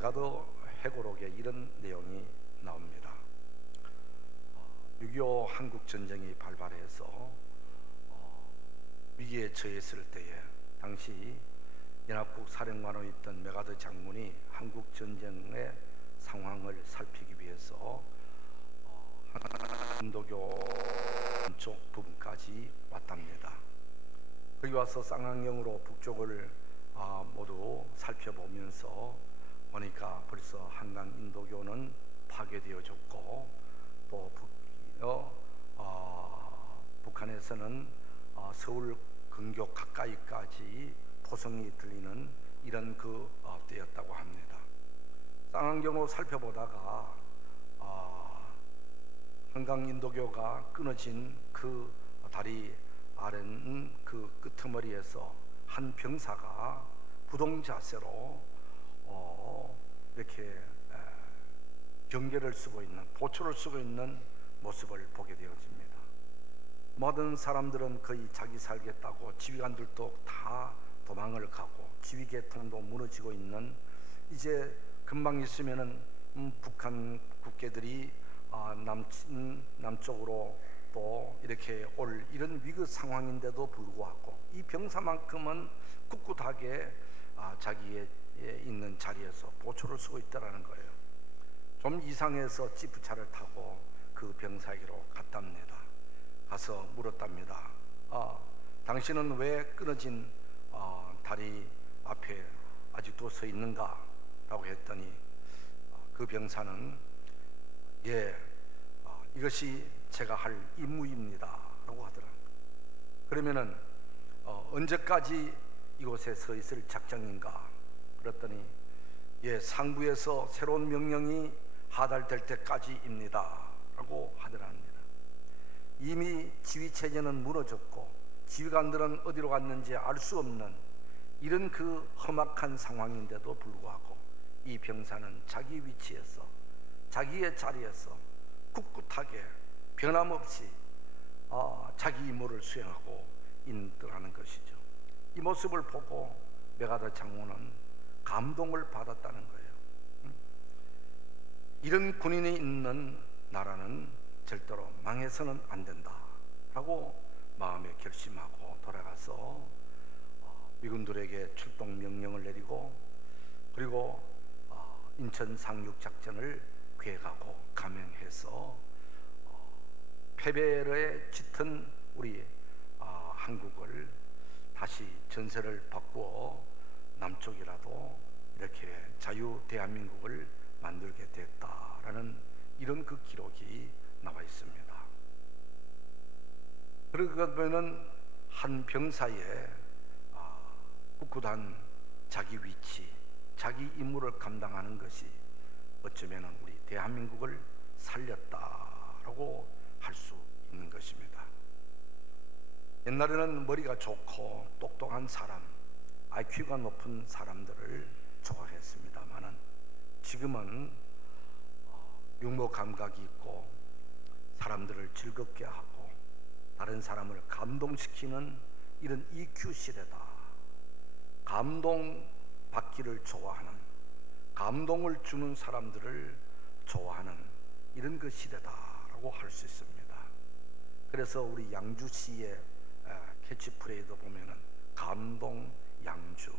메가더 회고록에 이런 내용이 나옵니다. 6.25 한국전쟁이 발발해서 위기에 처했을 때에 당시 연합국 사령관으로 메가더 장군이 한국전쟁의 상황을 살피기 위해서 인도교 쪽 부분까지 왔답니다. 거기 와서 쌍안경으로 북쪽을 모두 살펴보면서 보니까 벌써 한강 인도교는 파괴되어졌고 또 북한에서는 서울 근교 가까이까지 포성이 들리는 이런 때였다고 합니다. 쌍안경으로 살펴보다가 한강 인도교가 끊어진 그 다리 아래는 그 끄트머리에서 한 병사가 부동 자세로 이렇게 경계를 쓰고 있는, 보초를 쓰고 있는 모습을 보게 되어집니다. 모든 사람들은 거의 자기 살겠다고 지휘관들도 다 도망을 가고 지휘계통도 무너지고 있는, 이제 금방 있으면은 북한 국계들이 남쪽으로 또 이렇게 올 이런 위기 상황인데도 불구하고 이 병사만큼은 꿋꿋하게 자기의 있는 자리에서 보초를 쓰고 있다라는 거예요. 좀 이상해서 지프차를 타고 그 병사에게로 갔답니다. 가서 물었답니다. 당신은 왜 끊어진 다리 앞에 아직도 서 있는가? 라고 했더니 그 병사는 이것이 제가 할 임무입니다 라고 하더라고요. 그러면은 언제까지 이곳에 서 있을 작정인가? 그랬더니 상부에서 새로운 명령이 하달될 때까지입니다 라고 하더랍니다. 이미 지휘체제는 무너졌고 지휘관들은 어디로 갔는지 알 수 없는 이런 그 험악한 상황인데도 불구하고 이 병사는 자기 위치에서 자기의 자리에서 꿋꿋하게 변함없이 자기 임무를 수행하고 있더라는 것이죠. 이 모습을 보고 메가더 장군은 감동을 받았다는 거예요. 이런 군인이 있는 나라는 절대로 망해서는 안 된다 라고 마음에 결심하고 돌아가서 미군들에게 출동 명령을 내리고, 그리고 인천 상륙작전을 계획하고 감행해서 패배에 짙은 우리 한국을 다시 전세를 바꾸어 남쪽이라도 이렇게 자유 대한민국을 만들게 됐다라는 이런 그 기록이 나와 있습니다. 그러면 한 병사의 꿋꿋한 자기 위치, 자기 임무를 감당하는 것이 어쩌면 우리 대한민국을 살렸다라고 할 수 있는 것입니다. 옛날에는 머리가 좋고 똑똑한 사람, IQ가 높은 사람들을 좋아했습니다만은 지금은 유머 감각이 있고 사람들을 즐겁게 하고 다른 사람을 감동시키는 이런 EQ 시대다. 감동 받기를 좋아하는, 감동을 주는 사람들을 좋아하는 이런 그 시대다라고 할 수 있습니다. 그래서 우리 양주시의 캐치프레이드 보면은 감동 양주,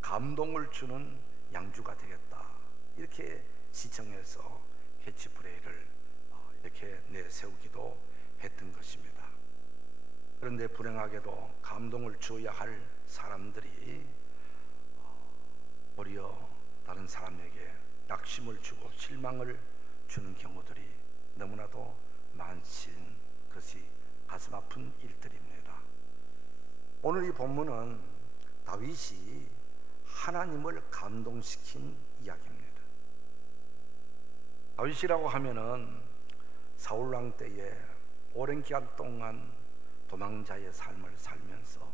감동을 주는 양주가 되겠다, 이렇게 시청해서 캐치프레이드를 이렇게 내세우기도 했던 것입니다. 그런데 불행하게도 감동을 줘야 할 사람들이 오히려 다른 사람에게 낙심을 주고 실망을 주는 경우들이 너무나도 많은 것이 가슴 아픈 일들입니다. 오늘 이 본문은 다윗이 하나님을 감동시킨 이야기입니다. 다윗이라고 하면은 사울왕 때에 오랜 기간 동안 도망자의 삶을 살면서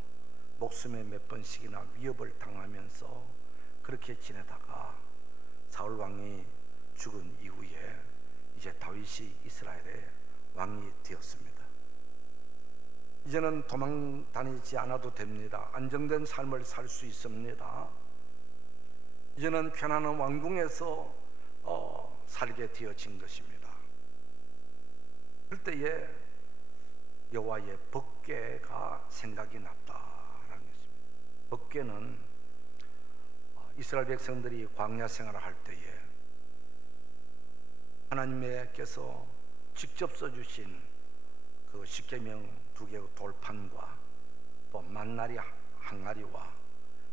목숨에 몇 번씩이나 위협을 당하면서 그렇게 지내다가 사울왕이 죽은 이후에 이제 다윗이 이스라엘의 왕이 되었습니다. 이제는 도망 다니지 않아도 됩니다. 안정된 삶을 살 수 있습니다. 이제는 편안한 왕궁에서 살게 되어진 것입니다. 그럴 때에 여호와의 법궤가 생각이 났다라는 것입니다. 법궤는 이스라엘 백성들이 광야 생활을 할 때에 하나님께서 직접 써주신 그 십계명 2개의 돌판과 또 만나리 항아리와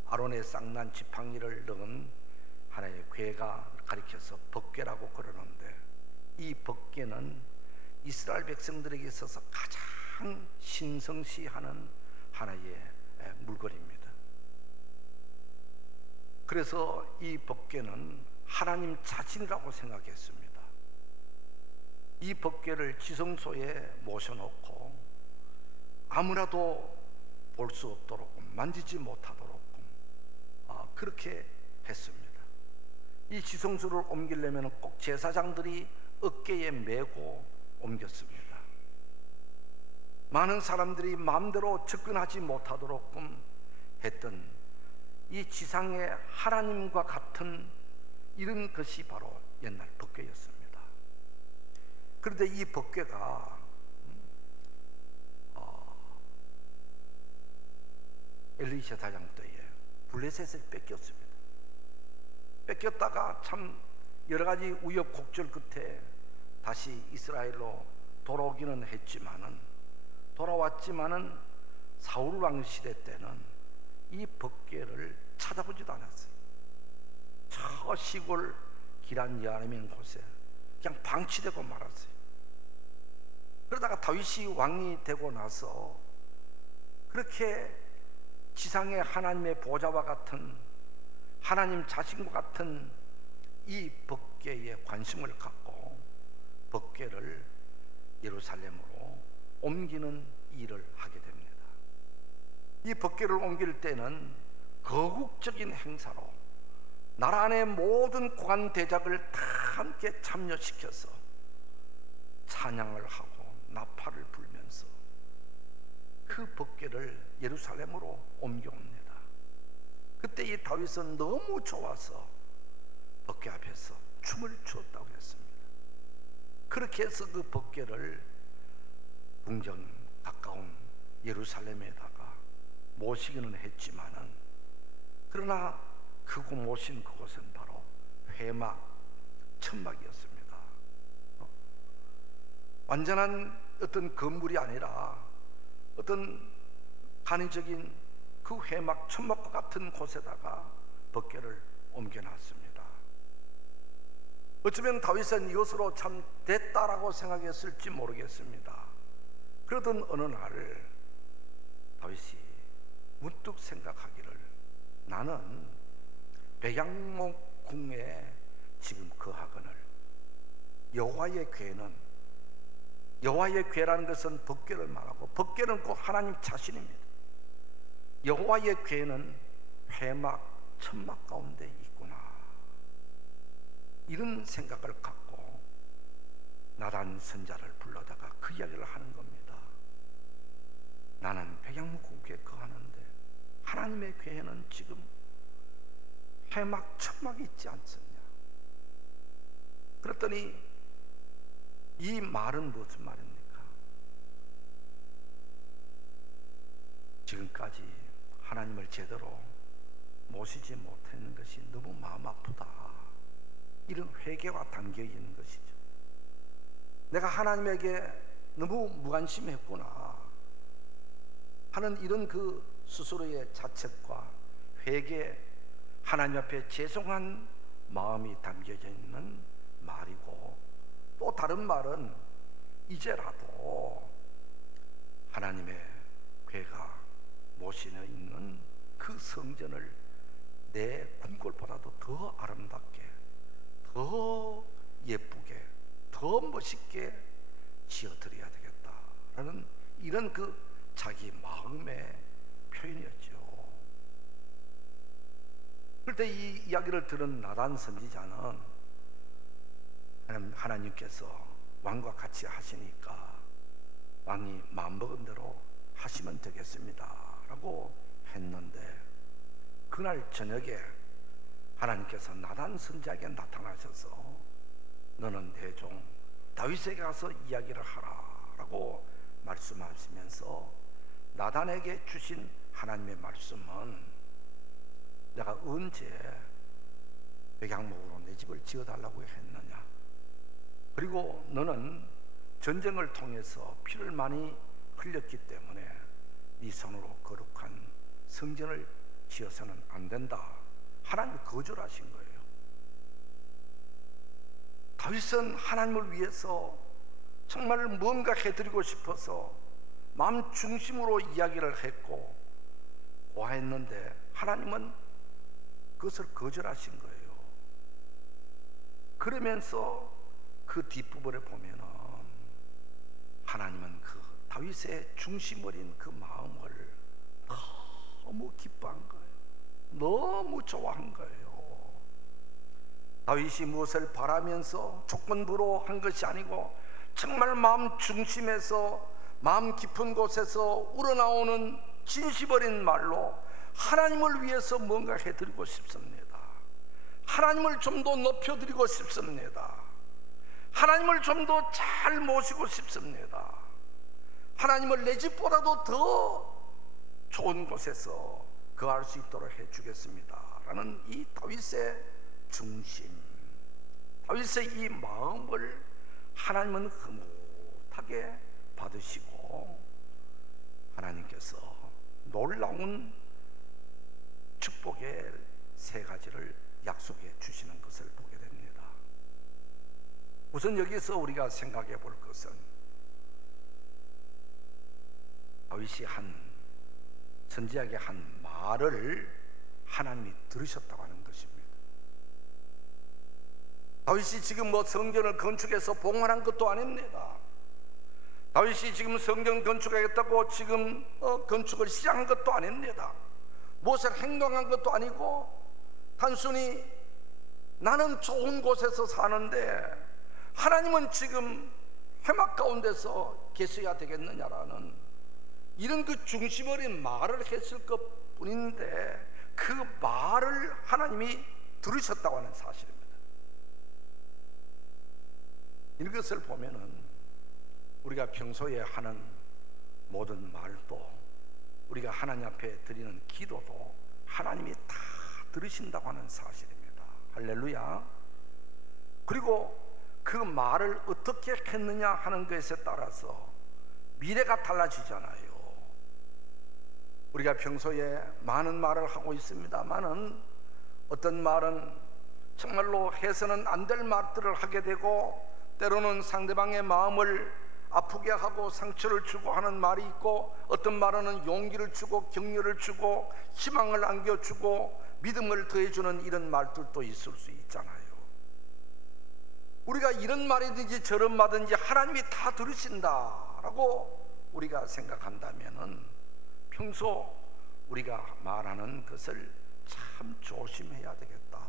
아론의 쌍난 지팡이를 넣은 하나의 궤가 가리켜서 법궤라고 그러는데, 이 법궤는 이스라엘 백성들에게 있어서 가장 신성시하는 하나의 물건입니다. 그래서 이 법궤는 하나님 자신이라고 생각했습니다. 이 법궤를 지성소에 모셔놓고 아무라도 볼 수 없도록, 만지지 못하도록 그렇게 했습니다. 이 지성소를 옮기려면 꼭 제사장들이 어깨에 메고 옮겼습니다. 많은 사람들이 마음대로 접근하지 못하도록 했던 이 지상의 하나님과 같은 이런 것이 바로 옛날 법궤였습니다. 그런데 이 법궤가 엘리샤 사장 때에 블레셋에 뺏겼습니다. 뺏겼다가 참 여러 가지 우여곡절 끝에 다시 이스라엘로 돌아왔지만은 사울 왕 시대 때는 이 법궤를 찾아보지도 않았어요. 저 시골 기란 여아람인 곳에 그냥 방치되고 말았어요. 그러다가 다윗이 왕이 되고 나서 그렇게 지상의 하나님의 보좌와 같은, 하나님 자신과 같은 이 법궤에 관심을 갖고 법궤를 예루살렘으로 옮기는 일을 하게 됩니다. 이 법궤를 옮길 때는 거국적인 행사로 나라 안의 모든 고관 대작을 다 함께 참여시켜서 찬양을 하고 나팔을 불면서 그 법궤를 예루살렘으로 옮겨옵니다. 그때 이 다윗은 너무 좋아서 법궤 앞에서 춤을 추었다고 했습니다. 그렇게 해서 그 법궤를 궁전 가까운 예루살렘에다가 모시기는 했지만은, 그러나 그곳 모신 그곳은 바로 회막 천막이었습니다. 완전한 어떤 건물이 아니라 어떤 간이적인 그 회막 천막과 같은 곳에다가 법궤를 옮겨놨습니다. 어쩌면 다윗은 이것으로 참 됐다라고 생각했을지 모르겠습니다. 그러던 어느 날 다윗이 문득 생각하기를, 나는 백양목 궁에 지금 거하거늘 여호와의 궤는, 여호와의 궤라는 것은 법궤를 말하고 법궤는 곧 하나님 자신입니다. 여호와의 궤는 회막 천막 가운데 있구나, 이런 생각을 갖고 나단 선자를 불러다가 그 이야기를 하는 겁니다. 나는 백양목궁에 거하는데 하나님의 궤에는 지금 회막 천막이 있지 않느냐. 그랬더니 이 말은 무슨 말입니까? 지금까지 하나님을 제대로 모시지 못했는 것이 너무 마음 아프다, 이런 회개가 담겨 있는 것이죠. 내가 하나님에게 너무 무관심했구나 하는 이런 그 스스로의 자책과 회개, 하나님 앞에 죄송한 마음이 담겨져 있는 말이고, 또 다른 말은 이제라도 하나님의 궤가 모시는 있는 그 성전을 내 궁궐보다도 더 아름답게, 더 예쁘게, 더 멋있게 지어드려야 되겠다라는 이런 그 자기 마음의 표현이었죠. 그때 이 이야기를 들은 나단 선지자는 하나님께서 왕과 같이 하시니까 왕이 마음먹은 대로 하시면 되겠습니다 라고 했는데, 그날 저녁에 하나님께서 나단 선지자에게 나타나셔서 너는 내 종 다윗에게 가서 이야기를 하라라고 말씀하시면서 나단에게 주신 하나님의 말씀은 내가 언제 백향목으로 내 집을 지어달라고 했느냐, 그리고 너는 전쟁을 통해서 피를 많이 흘렸기 때문에 네 손으로 거룩한 성전을 지어서는 안 된다. 하나님이 거절하신 거예요. 다윗은 하나님을 위해서 정말 뭔가 해드리고 싶어서 마음 중심으로 이야기를 했고 고하했는데 하나님은 그것을 거절하신 거예요. 그러면서 그 뒷부분에 보면은 하나님은 그 다윗의 중심 어린 그 마음을 너무 기뻐한 거예요. 너무 좋아한 거예요. 다윗이 무엇을 바라면서 조건부로 한 것이 아니고 정말 마음 중심에서 마음 깊은 곳에서 우러나오는 진심 어린 말로 하나님을 위해서 뭔가 해드리고 싶습니다. 하나님을 좀 더 높여드리고 싶습니다. 하나님을 좀 더 잘 모시고 싶습니다. 하나님을 내 집보다도 더 좋은 곳에서 거할 수 있도록 해주겠습니다 라는 이 다윗의 중심, 다윗의 이 마음을 하나님은 흐뭇하게 받으시고 하나님께서 놀라운 축복의 세 가지를 약속해 주시는 것을 보게 됩니다. 우선 여기서 우리가 생각해 볼 것은 다윗이 선지자에게 한 말을 하나님이 들으셨다고 하는 것입니다. 다윗이 지금 성전을 건축해서 봉헌한 것도 아닙니다. 다윗이 지금 성전 건축하겠다고 지금 건축을 시작한 것도 아닙니다. 무엇을 행동한 것도 아니고 단순히 나는 좋은 곳에서 사는데 하나님은 지금 회막 가운데서 계셔야 되겠느냐라는 이런 그 중심 어린 말을 했을 것 뿐인데 그 말을 하나님이 들으셨다고 하는 사실입니다. 이것을 보면은 우리가 평소에 하는 모든 말도 우리가 하나님 앞에 드리는 기도도 하나님이 다 들으신다고 하는 사실입니다. 할렐루야. 그리고 그 말을 어떻게 했느냐 하는 것에 따라서 미래가 달라지잖아요. 우리가 평소에 많은 말을 하고 있습니다만은 어떤 말은 정말로 해서는 안 될 말들을 하게 되고 때로는 상대방의 마음을 아프게 하고 상처를 주고 하는 말이 있고 어떤 말은 용기를 주고 격려를 주고 희망을 안겨주고 믿음을 더해주는 이런 말들도 있을 수 있잖아요. 우리가 이런 말이든지 저런 말든지 하나님이 다 들으신다라고 우리가 생각한다면은 평소 우리가 말하는 것을 참 조심해야 되겠다.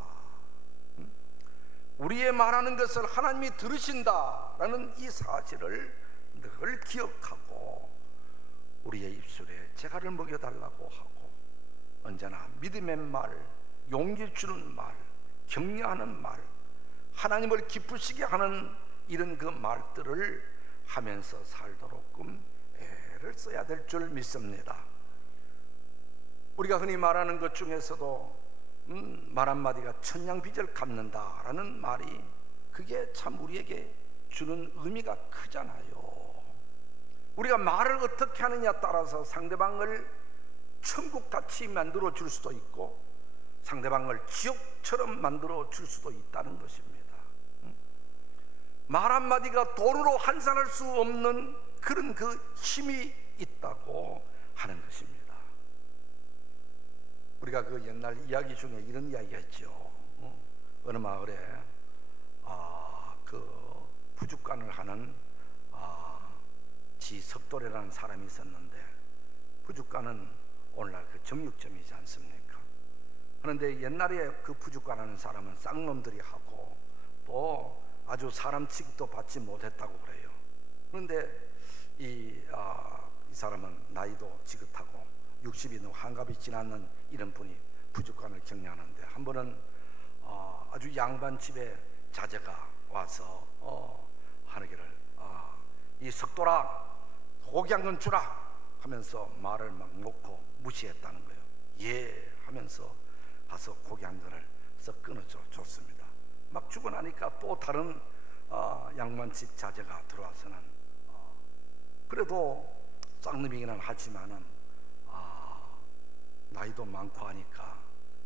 우리의 말하는 것을 하나님이 들으신다라는 이 사실을 늘 기억하고 우리의 입술에 재갈을 먹여달라고 하고 언제나 믿음의 말, 용기 주는 말, 격려하는 말, 하나님을 기쁘시게 하는 이런 그 말들을 하면서 살도록끔 애를 써야 될 줄 믿습니다. 우리가 흔히 말하는 것 중에서도 말 한마디가 천냥빚을 갚는다라는 말이 그게 참 우리에게 주는 의미가 크잖아요. 우리가 말을 어떻게 하느냐에 따라서 상대방을 천국같이 만들어 줄 수도 있고 상대방을 지옥처럼 만들어 줄 수도 있다는 것입니다. 말 한마디가 돈으로 환산할 수 없는 그런 그 힘이 있다고 하는 것입니다. 우리가 그 옛날 이야기 중에 이런 이야기가 있죠. 어느 마을에 그 부둣간을 하는 지석돌이라는 사람이 있었는데 부둣간은 오늘날 그 정육점이지 않습니까? 그런데 옛날에 그 부둣간하는 사람은 쌍놈들이 하고 또 아주 사람 취급도 받지 못했다고 그래요. 그런데 이 사람은 나이도 지긋하고 60이 넘어 환갑이 지났는 이런 분이 부둣간을 격려하는데 한 번은 아주 양반집에 자제가 와서 하늘기를 이 석돌아 고기 한 건 주라 하면서 말을 막 놓고 무시했다는 거예요. 예 하면서 가서 고기 한 건을 썩 끊어줘 줬습니다. 막 주고 나니까 또 다른 양반집 자제가 들어와서는 그래도 쌍놈이기는 하지만은 나이도 많고 하니까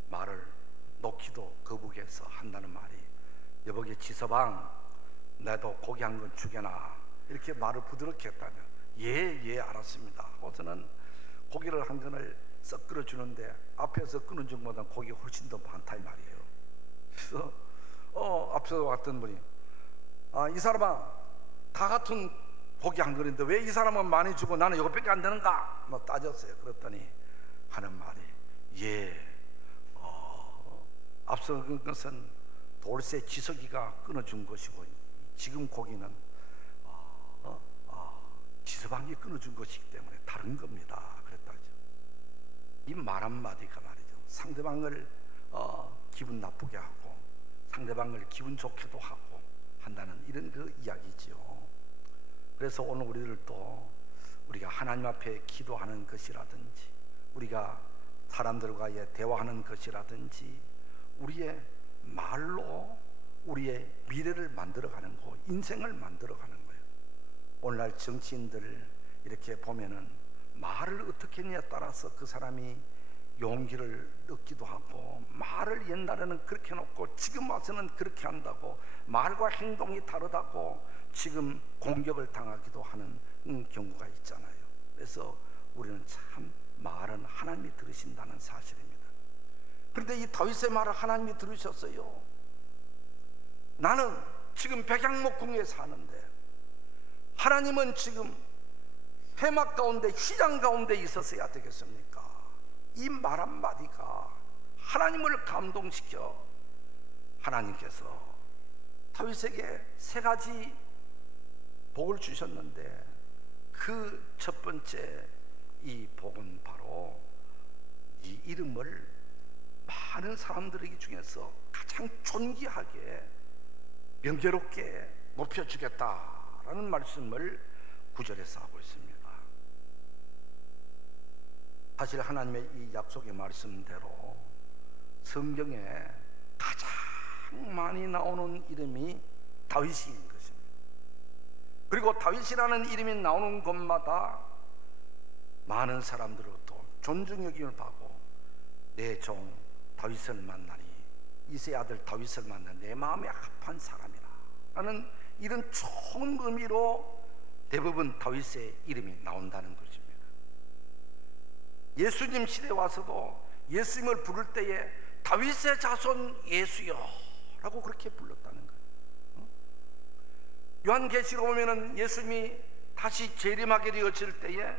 말을 놓기도 거북해서 한다는 말이, 여보게 지서방 나도 고기 한 건 주게나, 이렇게 말을 부드럽게 했다며. 예 알았습니다 하고 저는 고기를 한 건을 썩 끓여주는데 앞에서 끊어준 것보다 고기가 훨씬 더 많다 이 말이에요. 그래서 앞에서 왔던 분이 이 사람아 다 같은 고기 한 그릇인데 왜 이 사람은 많이 주고 나는 이것밖에 안 되는가 뭐 따졌어요. 그랬더니 하는 말이 앞서 그 것은 돌쇠 지석이가 끊어준 것이고 지금 고기는 지서방이 끊어준 것이기 때문에 다른 겁니다 그랬다죠. 이 말 한마디가 말이죠, 상대방을 기분 나쁘게 하고 상대방을 기분 좋게도 하고 한다는 이런 그 이야기지요. 그래서 오늘 우리가 하나님 앞에 기도하는 것이라든지 우리가 사람들과의 대화하는 것이라든지 우리의 말로 우리의 미래를 만들어가는 거, 인생을 만들어가는 거예요. 오늘날 정치인들 이렇게 보면은 말을 어떻게 했냐에 따라서 그 사람이 용기를 얻기도 하고, 말을 옛날에는 그렇게 놓고 지금 와서는 그렇게 한다고, 말과 행동이 다르다고 지금 공격을 당하기도 하는 경우가 있잖아요. 그래서 우리는 참 말은 하나님이 들으신다는 사실입니다. 그런데 이 다윗의 말을 하나님이 들으셨어요. 나는 지금 백양목궁에 사는데 하나님은 지금 해막 가운데 휘장 가운데 있었어야 되겠습니까? 이 말 한마디가 하나님을 감동시켜 하나님께서 다윗에게 3가지 복을 주셨는데 그 첫 번째 이 복은 바로 이 이름을 많은 사람들에게 중에서 가장 존귀하게 명예롭게 높여주겠다라는 말씀을 9절에서 하고 있습니다. 사실 하나님의 이 약속의 말씀대로 성경에 가장 많이 나오는 이름이 다윗인 것입니다. 그리고 다윗이라는 이름이 나오는 곳마다 많은 사람들로부터 존중여김을 받고 내 종 다윗을 만나니 이새의 아들 다윗을 만나 내 마음에 합한 사람이라 라는 이런 좋은 의미로 대부분 다윗의 이름이 나온다는 것입니다. 예수님 시대에 와서도 예수님을 부를 때에 다윗의 자손 예수여 라고 그렇게 불렀다는 거예요. 요한계시록 보면은 예수님이 다시 재림하게 되어질 때에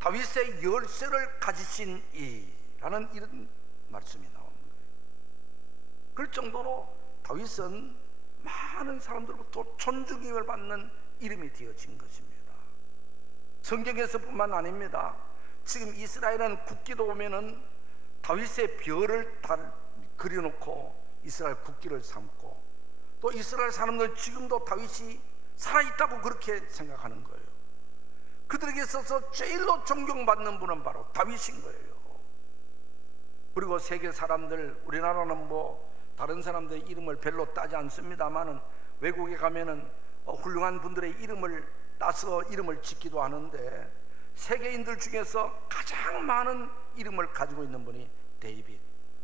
다윗의 열쇠를 가지신 이라는 이런 말씀이 나오는 거예요. 그럴 정도로 다윗은 많은 사람들로부터 존중임을 받는 이름이 되어진 것입니다. 성경에서뿐만 아닙니다. 지금 이스라엘은 국기도 보면은 다윗의 별을 그려놓고 이스라엘 국기를 삼고, 또 이스라엘 사람들은 지금도 다윗이 살아있다고 그렇게 생각하는 거예요. 그들에게 있어서 제일로 존경받는 분은 바로 다윗인 거예요. 그리고 세계 사람들, 우리나라는 뭐 다른 사람들의 이름을 별로 따지 않습니다만은 외국에 가면은 훌륭한 분들의 이름을 따서 이름을 짓기도 하는데, 세계인들 중에서 가장 많은 이름을 가지고 있는 분이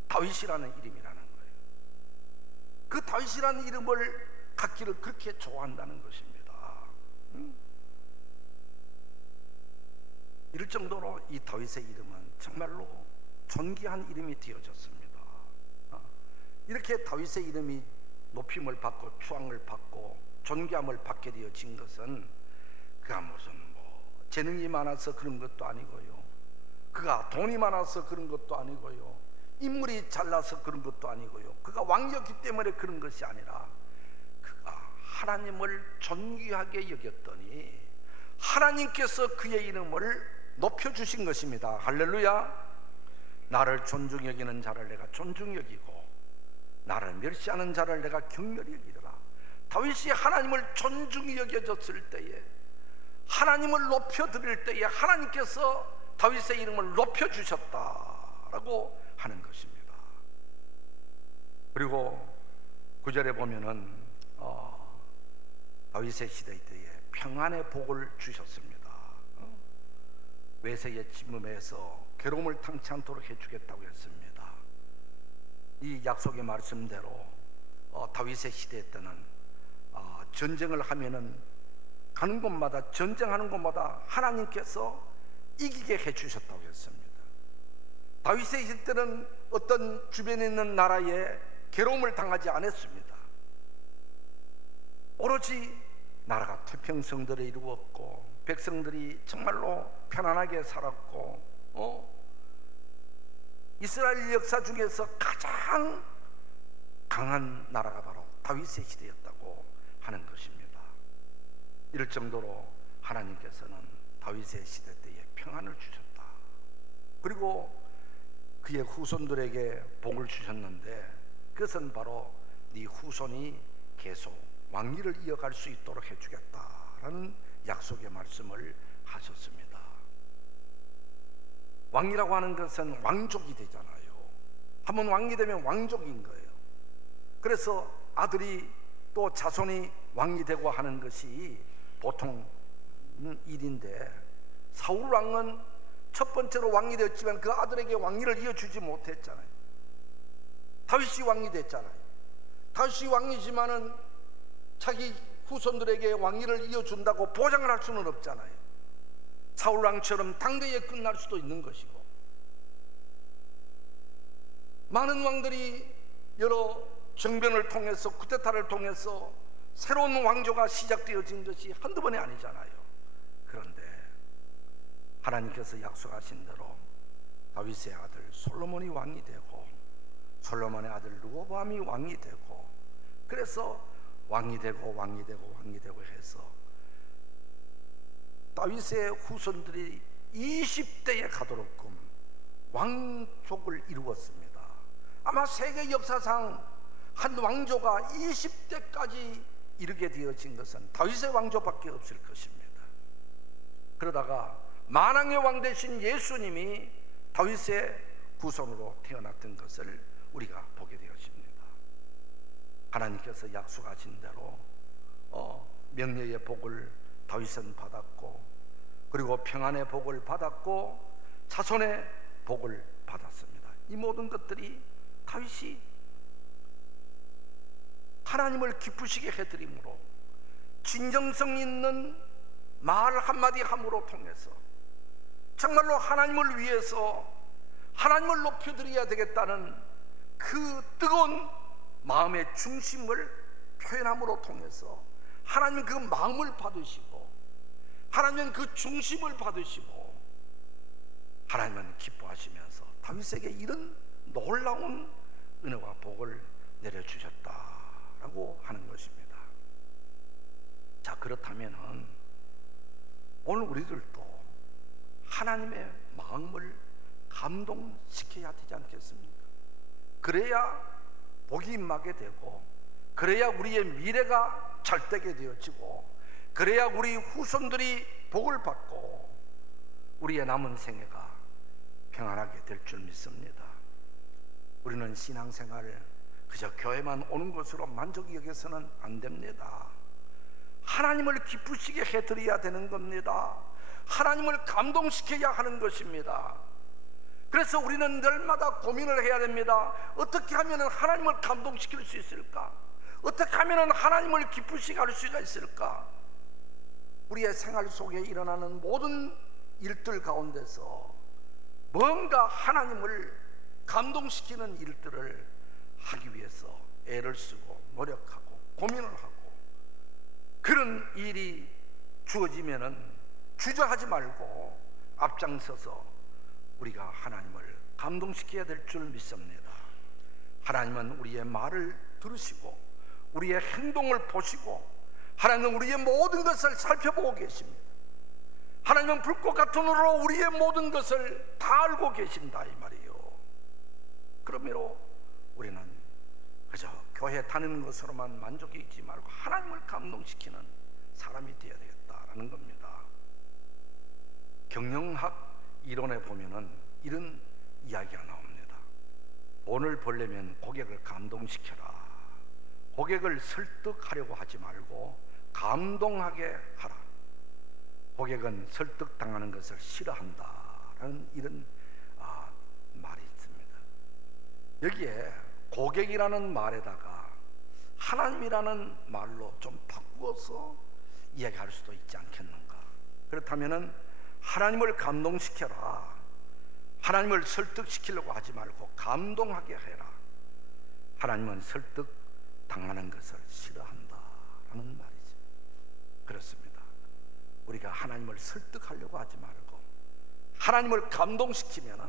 다윗이라는 이름이라는 거예요. 그 다윗이라는 이름을 갖기를 그렇게 좋아한다는 것입니다. 이럴 정도로 이 다윗의 이름은 정말로 존귀한 이름이 되어졌습니다. 이렇게 다윗의 이름이 높임을 받고 추앙을 받고 존귀함을 받게 되어진 것은 그가 무슨 재능이 많아서 그런 것도 아니고요, 그가 돈이 많아서 그런 것도 아니고요, 인물이 잘나서 그런 것도 아니고요, 그가 왕이었기 때문에 그런 것이 아니라 그가 하나님을 존귀하게 여겼더니 하나님께서 그의 이름을 높여주신 것입니다. 할렐루야. 나를 존중 여기는 자를 내가 존중 여기고 나를 멸시하는 자를 내가 경멸히 여기리라. 다윗이 하나님을 존중히 여겨졌을 때에, 하나님을 높여드릴 때에 하나님께서 다윗의 이름을 높여주셨다라고 하는 것입니다. 그리고 9절에 보면은 다윗의 시대 때에 평안의 복을 주셨습니다. 외세의 침범에서 괴로움을 당치 않도록 해주겠다고 했습니다. 이 약속의 말씀대로 다윗의 시대 때는 전쟁을 하면은 가는 곳마다, 전쟁하는 곳마다 하나님께서 이기게 해주셨다고 했습니다. 다윗의 시대 때는 어떤 주변에 있는 나라에 괴로움을 당하지 않았습니다. 오로지 나라가 태평성들을 이루었고 백성들이 정말로 편안하게 살았고 이스라엘 역사 중에서 가장 강한 나라가 바로 다윗의 시대였다고 하는 것입니다. 이럴 정도로 하나님께서는 다윗의 시대 때에 평안을 주셨다. 그리고 그의 후손들에게 복을 주셨는데, 그것은 바로 네 후손이 계속 왕위를 이어갈 수 있도록 해주겠다라는 약속의 말씀을 하셨습니다. 왕이라고 하는 것은 왕족이 되잖아요. 한번 왕이 되면 왕족인 거예요. 그래서 아들이 또 자손이 왕이 되고 하는 것이 보통 일인데, 사울 왕은 첫 번째로 왕이 되었지만 그 아들에게 왕위를 이어주지 못했잖아요. 다윗이 왕이 됐잖아요. 다윗이 왕이지만은 자기 후손들에게 왕위를 이어준다고 보장을 할 수는 없잖아요. 사울 왕처럼 당대에 끝날 수도 있는 것이고, 많은 왕들이 여러 정변을 통해서, 쿠데타를 통해서 새로운 왕조가 시작되어진 것이 한두 번이 아니잖아요. 그런데 하나님께서 약속하신 대로 다윗의 아들 솔로몬이 왕이 되고, 솔로몬의 아들 르호보암이 왕이 되고, 그래서 왕이 되고 해서 다윗의 후손들이 20대에 가도록끔 왕족을 이루었습니다. 아마 세계 역사상 한 왕조가 20대까지 이르게 되어진 것은 다윗의 왕조밖에 없을 것입니다. 그러다가 만왕의 왕 되신 예수님이 다윗의 후손으로 태어났던 것을 우리가 보게 되었습니다. 하나님께서 약속하신 대로 명예의 복을 다윗은 받았고, 그리고 평안의 복을 받았고, 자손의 복을 받았습니다. 이 모든 것들이 다윗이 하나님을 기쁘시게 해드림으로, 진정성 있는 말 한마디 함으로 통해서 정말로 하나님을 위해서 하나님을 높여드려야 되겠다는 그 뜨거운 마음의 중심을 표현함으로 통해서 하나님은 그 마음을 받으시고, 하나님은 그 중심을 받으시고, 하나님은 기뻐하시면서 다윗에게 이런 놀라운 은혜와 복을 내려주셨다라고 하는 것입니다. 자, 그렇다면 오늘 우리들도 하나님의 마음을 감동시켜야 되지 않겠습니까? 그래야 복이 임하게 되고, 그래야 우리의 미래가 잘되게 되어지고, 그래야 우리 후손들이 복을 받고 우리의 남은 생애가 평안하게 될 줄 믿습니다. 우리는 신앙생활을 그저 교회만 오는 것으로 만족히 여겨서는 안 됩니다. 하나님을 기쁘시게 해드려야 되는 겁니다. 하나님을 감동시켜야 하는 것입니다. 그래서 우리는 날마다 고민을 해야 됩니다. 어떻게 하면 하나님을 감동시킬 수 있을까? 어떻게 하면 하나님을 기쁘시게 할 수가 있을까? 우리의 생활 속에 일어나는 모든 일들 가운데서 뭔가 하나님을 감동시키는 일들을 하기 위해서 애를 쓰고 노력하고 고민을 하고, 그런 일이 주어지면은 주저하지 말고 앞장서서 우리가 하나님을 감동시켜야 될 줄 믿습니다. 하나님은 우리의 말을 들으시고 우리의 행동을 보시고, 하나님은 우리의 모든 것을 살펴보고 계십니다. 하나님은 불꽃 같은 눈으로 우리의 모든 것을 다 알고 계신다 이 말이에요. 그러므로 우리는 그저 교회 다니는 것으로만 만족이 있지 말고 하나님을 감동시키는 사람이 되어야 되겠다라는 겁니다. 경영학 이론에 보면은 이런 이야기가 나옵니다. 돈을 벌려면 고객을 감동시켜라. 고객을 설득하려고 하지 말고 감동하게 하라. 고객은 설득당하는 것을 싫어한다라는 이런 말이 있습니다. 여기에 고객이라는 말에다가 하나님이라는 말로 좀 바꾸어서 이야기할 수도 있지 않겠는가. 그렇다면은 하나님을 감동시켜라. 하나님을 설득시키려고 하지 말고 감동하게 해라. 하나님은 설득당하는 것을 싫어한다라는 말이죠. 그렇습니다. 우리가 하나님을 설득하려고 하지 말고 하나님을 감동시키면은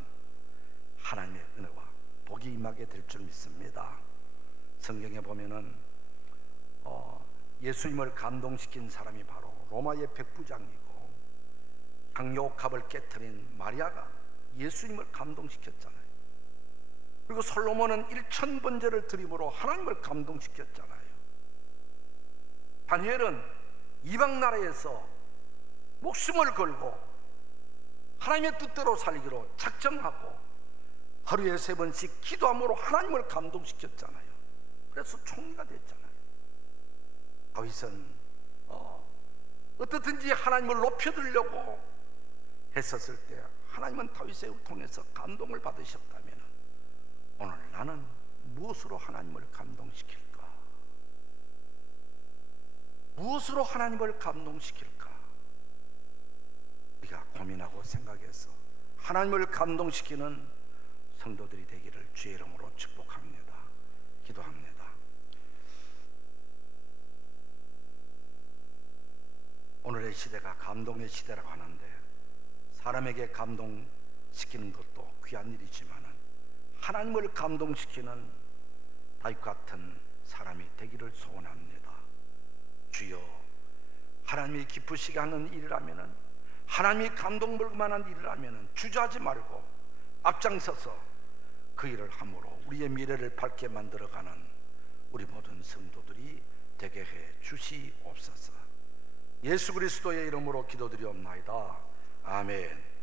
하나님의 은혜와 복이 임하게 될 줄 믿습니다. 성경에 보면은 예수님을 감동시킨 사람이 바로 로마의 백부장이고 향료갑을 깨뜨린 마리아가 예수님을 감동시켰잖아요. 그리고 솔로몬은 1000번제를 드림으로 하나님을 감동시켰잖아요. 다니엘은 이방 나라에서 목숨을 걸고 하나님의 뜻대로 살기로 작정하고 하루에 3번씩 기도함으로 하나님을 감동시켰잖아요. 그래서 총리가 됐잖아요. 다윗은 어떻든지 하나님을 높여드리려고 했었을 때 하나님은 다윗을 통해서 감동을 받으셨다면 오늘 나는 무엇으로 하나님을 감동시킬까? 무엇으로 하나님을 감동시킬까? 우리가 고민하고 생각해서 하나님을 감동시키는 성도들이 되기를 주의 이름으로 축복합니다. 기도합니다. 오늘의 시대가 감동의 시대라고 하는데 사람에게 감동시키는 것도 귀한 일이지만 하나님을 감동시키는 다윗 같은 사람이 되기를 소원합니다. 주여, 하나님이 기쁘시게 하는 일이라면은, 하나님이 감동받을 만한 일이라면은 주저하지 말고 앞장서서 그 일을 함으로 우리의 미래를 밝게 만들어가는 우리 모든 성도들이 되게 해 주시옵소서. 예수 그리스도의 이름으로 기도드리옵나이다. 아멘.